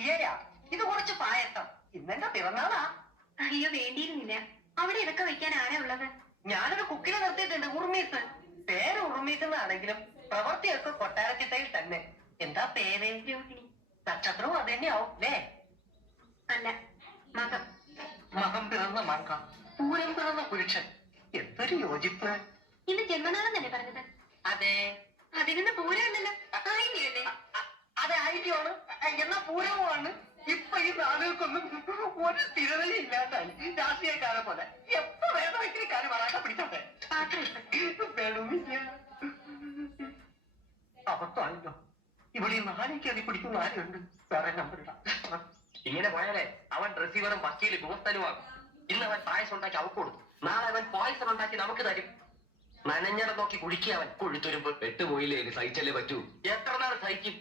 തീയയാ, ഇത് കുറച്ച് പായസം. ഇന്നെന്റെ പിറന്നാളാ. അയ്യോ വേണ്ടിയിരുന്നില്ല. അവിടെ ഇതൊക്കെ വെക്കാൻ ആരാ ഉള്ളത്? ഞാനൊരു കുക്കിനെ നിർത്തിയിട്ടുണ്ട്, ഉറുമീസ്. പേര് ഉറുമീസ് എന്നാണെങ്കിലും പ്രവൃത്തിയൊക്കെ കൊട്ടാരച്ചിട്ടയിൽ തന്നെ. എന്താ പേര്? രോഹിണി. നക്ഷത്രവും അത് തന്നെയാവും അല്ലേ? അല്ല, മകം. മകം പിറന്ന മങ്ക, പൂരം പിറന്ന പുരുഷൻ. എന്തൊരു യോജിപ്പ്. ഇന്ന് ജന്മനാളെന്നല്ലേ പറഞ്ഞത്? അതെ. അതിന് പൂരം ഉണ്ടല്ലോ, ആയില്ലേ? അത് ആയിട്ടാണ്, എന്നാ പൂരവുമാണ്. ഇപ്പൊ ഈ നാളുകൾക്കൊന്നും ഒരു സ്ഥിരതയും ഇല്ലാണ്ടായി. രാഷ്ട്രീയക്കാരെ പോലെ എപ്പോ വേണമെങ്കിലും കാര്യം വളാക്കാൻ പിടിച്ചോട്ടെ. വേണമില്ല. അബദ്ധമാണല്ലോ. ഇവിടെ ഈ നാളേക്ക് പിടിക്കുന്ന ആരുണ്ട്? വേറെ നമ്പർ ഇടാം. ഇങ്ങനെ പോയാലേ അവൻ ഡ്രസ്സീവറും വക്കീല് ഗോസ്തനുമാകും. ഇന്ന് അവൻ പായസം ഉണ്ടാക്കി അവക്ക് കൊടുത്തു, നാളെ അവൻ പോയസം ഉണ്ടാക്കി നമുക്ക് തരും. നനഞ്ഞടം നോക്കി കുഴിക്കുക അവൻ കൊഴുത്തുരുമ്പ്. പെട്ടുപോയില്ലേ, ഇനി സഹിച്ചല്ലേ പറ്റൂ. എത്ര നാൾ സഹിക്കും?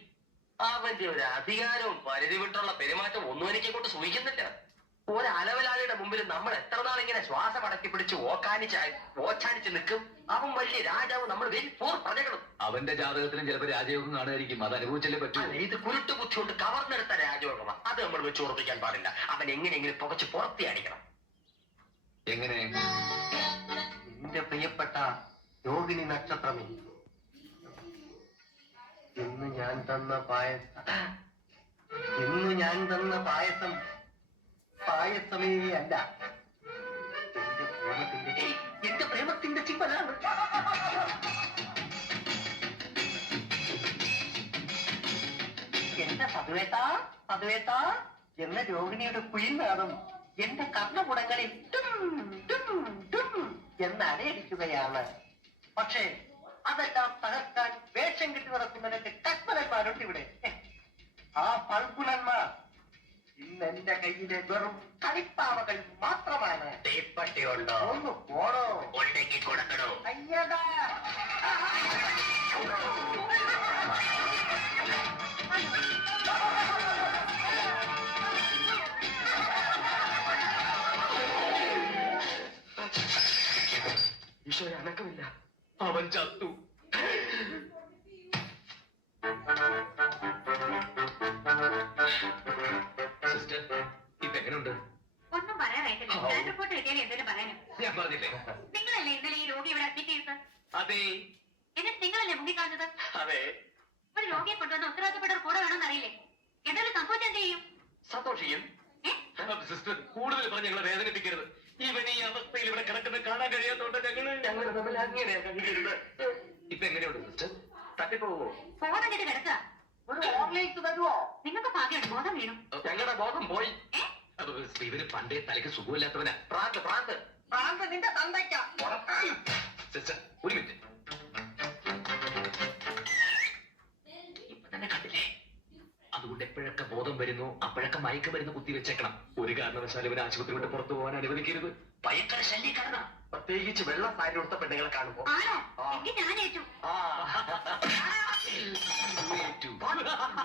അവന്റെ ഒരു അധികാരവും പരിധി വിട്ടുള്ള പെരുമാറ്റം ഒന്നും എനിക്ക് കൊണ്ട് സൂഹിക്കുന്നില്ല. ഒരു അലവലാളിയുടെ മുമ്പിൽ നമ്മൾ എത്ര നാൾ ഇങ്ങനെ ശ്വാസം അടക്കി പിടിച്ച് ഓച്ചാനിച്ച് നിൽക്കും? അവൻ വലിയ രാജാവ്, നമ്മൾ വെരി പോർ പ്രജകളും. അവന്റെ ജാതകത്തിലും ചിലപ്പോൾ രാജയോഗം കാണുമായിരിക്കും, അത് അനുഭവിച്ചല്ലേ പറ്റൂ. ഇത് കുരുട്ടു ബുദ്ധി കൊണ്ട് കവർന്നെടുത്ത രാജയോഗമാണ്. അത് നമ്മൾ വെച്ച് ഉറപ്പിക്കാൻ പാടില്ല. അവൻ എങ്ങനെയെങ്കിലും പുകച്ച് പുറത്തി അടിക്കണം. എങ്ങനെ? എന്റെ പ്രിയപ്പെട്ട രോഹിണി നക്ഷത്രമേ, ഇന്ന് ഞാൻ തന്ന പായസം പായസമേ അല്ല, എന്റെ പ്രേമത്തിന്റെ ചിപ്പലാണ്. എന്റെ പതുവേട്ടാ എന്ന രോഹിണിയുടെ കുയിൽനാദം എന്റെ കർണപുടങ്ങളിൽ എന്ന് അലയടിക്കുകയാണ്. പക്ഷേ അതെല്ലാം തകർക്കാൻ വേഷം കെട്ടി നടക്കുന്നതിന്റെ കൽപ്പനന്മാരുണ്ട് ഇവിടെ. ആ പൽപുലന്മാർ ഇന്ന് എന്റെ കയ്യിലെ വെറും കളിപ്പാവകൾ മാത്രമാണ്. തീപ്പട്ടിയുണ്ടോ? ഒന്ന് പോണോ? ഉണ്ടെങ്കിൽ കൊടുക്കണോ? അയ്യടാ, ഈശോയെ, അനക്കമില്ല. അവൻ ചത്തു. സിസ്റ്റർ, ഇതെങ്ങനെയുണ്ട്? ഒന്നും പറയാനായിട്ടില്ല. ഞാൻ റിപ്പോർട്ട് കിട്ടിയാൽ എന്തെങ്കിലും പറയാനും. ഞാൻ പറഞ്ഞില്ലേ? നിങ്ങളല്ലേ ഇന്നലെ ഈ രോഗി ഇവിടെ അഡ്മിറ്റ് ചെയ്തത്? അതെ എന്നിട്ട് നിങ്ങളല്ലേ മുങ്ങിക്കാഞ്ഞത്? അതെ. ഒരു രോഗിയെ കൊണ്ടുവന്ന് ഉത്തരവാദിത്തപ്പെട്ടവർ കൂടെ വേണമെന്ന് അറിയില്ലേ? എന്തെങ്കിലും സംഭവിച്ചാൽ എന്ത് ചെയ്യും? സന്തോഷിക്കും. സിസ്റ്റർ, കൂടുതൽ പറഞ്ഞ് ഞങ്ങളെ വേദനിപ്പിക്കരുത്. ഇവൻ ഈ അവസ്ഥയിൽ ഇവിടെ കിടക്കുന്നത് കാണാൻ കഴിയാത്തോണ്ട് ഞങ്ങൾ തമ്മിൽ അങ്ങനെ കഴിക്കരുത്. ഇപ്പൊ എങ്ങനെയുണ്ട് സിസ്റ്റർ? തട്ടിപ്പോവോ? ബോധം കെട്ട് കിടക്കുക. ഒരു ഓർലേക്ക് തരുവോ? നിങ്ങൾക്ക് ഭാഗ്യമുണ്ട്, ബോധം വീണു. ഞങ്ങളുടെ ബോധം പോയി. ഇവന് പണ്ടേ തലയ്ക്ക് സുഖമില്ലാത്തവനാ. പ്രാന്ത് നിന്റെ തന്തയ്ക്ക. സിസ്റ്റർ, ഒരു മിനിറ്റ്. ഇപ്പൊ തന്നെ കണ്ടില്ലേ? അതുകൊണ്ട് എപ്പോഴൊക്കെ ബോധം വരുന്നു അപ്പോഴൊക്കെ മയക്കുമരുന്ന് കുത്തി വെച്ചേക്കണം. ഒരു കാരണവശാലും ഇവൻ ആശുപത്രി വിട്ട് പുറത്തു പോകാൻ അനുവദിക്കരുത്. ഭയങ്കര ശല്യക്കാരനാ, പ്രത്യേകിച്ച് വെള്ള സാരി ഉടുത്ത പെണ്ണുങ്ങളെ കാണുമ്പോ. ആണോ? എങ്കിൽ ഞാൻ ഏറ്റു. ആ ഏറ്റു.